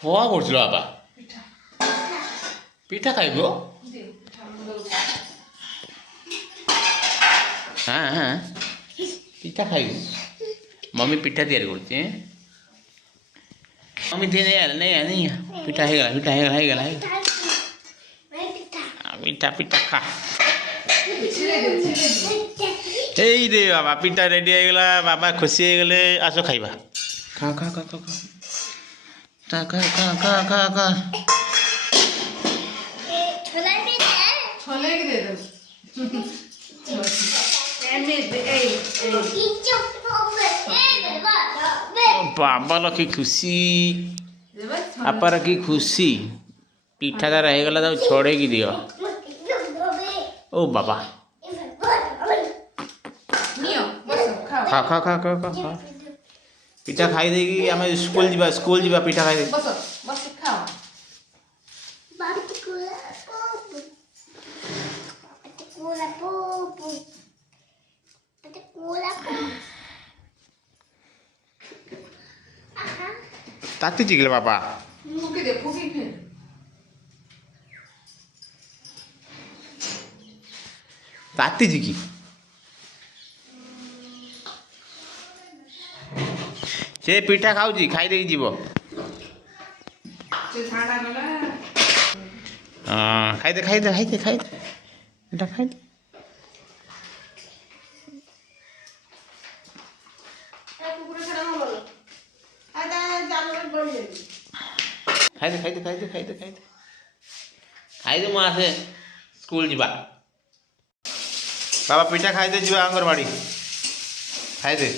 ଖୁଆ କରୁଥିଲ ବାବା ପିଠା ଖାଇବ हाँ हाँ पिठा खाइबू मम्मी पिठा तैयारी करती हैं मम्मी दे नहीं पिठा है पिठा पिठा खा एई रे बाबा पिठा रेडी हो गला बाबा खुशी हो गले आसो खाइबा खा खा खा खा खा खा खा खा खा खा छोले के दे दो बाबा की खुशी आपार की खुशी पिठा तार हो गला छोड़े की दियो ओ बाबा खा खा खा खा खा खा पिठा खाई देगी आम स्कूल जीवा पिठा खाई दे ताती चिगले बाबा ताती जी की से पिठा खाऊ खाई दे जीव खाई दे पिठा खाई दे खाई दे मुझे आसे स्कूल जीवा बाबा पिठा खाई दे जीवा अंगनवाड़ी खाई दे।